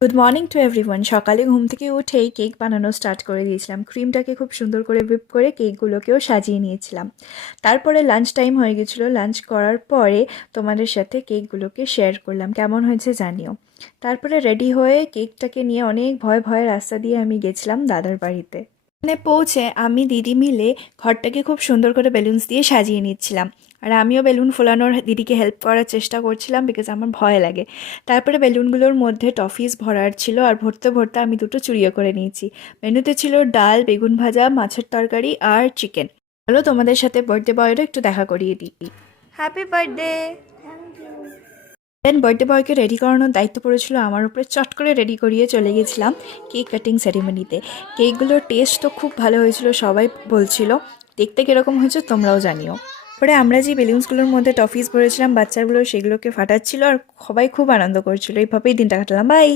Good morning to everyone. সকালে ঘুম থেকে উঠেই কেক বানানো স্টার্ট করে দিয়েছিলাম। ক্রিমটাকে খুব সুন্দর করে হুইপ করে কেকগুলোকেও সাজিয়ে নিয়েছিলাম। তারপরে লাঞ্চ টাইম হয়ে গেছিলো। লাঞ্চ করার পরে তোমাদের সাথে কেকগুলোকে শেয়ার করলাম, কেমন হয়েছে জানিও। তারপরে রেডি হয়ে কেকটাকে নিয়ে অনেক ভয়ে ভয়ে রাস্তা দিয়ে আমি গেছিলাম দাদার বাড়িতে। এখানে পৌঁছে আমি দিদি মিলে ঘরটাকে খুব সুন্দর করে বেলুনস দিয়ে সাজিয়ে নিচ্ছিলাম। আর আমিও বেলুন ফোলানোর দিদিকে হেল্প করার চেষ্টা করছিলাম, বিকজ আমার ভয় লাগে। তারপরে বেলুনগুলোর মধ্যে টফিস ভরার ছিল, আর ভরতে ভরতে আমি দুটো চুরিও করে নিয়েছি। মেনুতে ছিল ডাল, বেগুন ভাজা, মাছের তরকারি আর চিকেন। চলো তোমাদের সাথে বার্থডে বয়েরও একটু দেখা করিয়ে দিই। Happy birthday. দেন বার্থডে বয়কে রেডি করানোর দায়িত্ব পড়েছিল আমার উপরে। চট করে রেডি করিয়ে চলে গেছিলাম কেক কাটিং সেরিমনিতে। কেকগুলোর টেস্ট তো খুব ভালো হয়েছিল, সবাই বলছিল। দেখতে কীরকম হয়েছে তোমরাও জানিও। পরে আমরা যে বেলুনসগুলোর মধ্যে টফিস ভরেছিলাম বাচ্চাগুলো, সেগুলোকে ফাটাচ্ছিল আর সবাই খুব আনন্দ করছিল। এইভাবেই দিনটা কাটালাম। বাই।